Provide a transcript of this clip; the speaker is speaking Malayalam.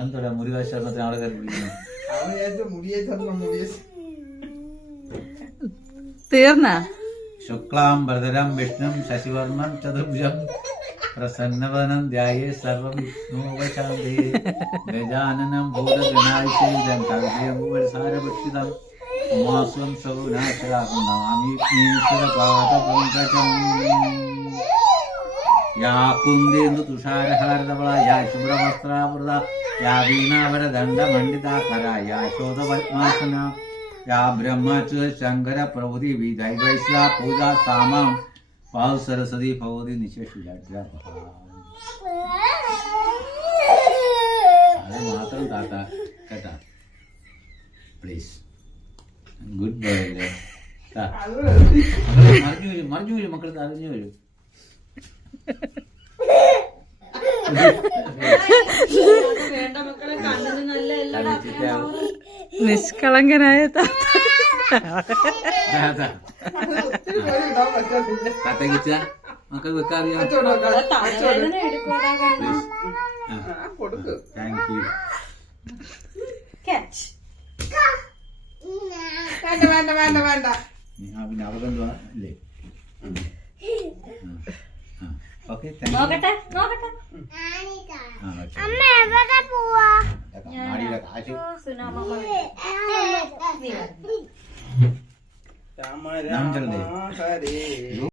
എന്താ മുരുകാശരണത്തിന് ആളെ കയറി തീർന്ന ശുക്ലാം ഭരതരം വിഷ്ണും ശശിവർമ്മം ചതുർഭുജം പ്രസന്നവദനം ധ്യായേ സർവം വിഷ്ണുപശാന്തേ ഗജാനനം ഭൂതഗണാധിസേവിതം കവിതയംസാരഭക്ഷിതം ഉമാസ്വം സൗനാശരാഹം നമാമീശ്വരപാദപങ്കജം യാ കുന്ദേന്ദു തുഷാരഹാരതവള യാ ശുഭ്രവസ്ത്രാവൃത യാ വീണാവരദണ്ഡമണ്ഡിതാകര യാ ശോധപത്മാസന യാ ബ്രഹ്മച ശങ്കര പ്രഭുതി വിധൈവൈശ്ലാ പൂജാ സാമാം പാവ് സരസ്വതി ഭഗവതി നിശേഷില്ല. അത് മാത്രം താത്ത കേട്ടാ പ്ലീസ്. ഗുഡ് ബൈ അല്ലേ? മറിഞ്ഞു വരും മക്കൾ അറിഞ്ഞു വരും. നിഷ്കളങ്കനായ താത്തകിച്ച മക്കൾ വെക്കാറിയാം. Thank you. പിന്നെ അവരെന്തുവാ അല്ലേ? Okay thank you.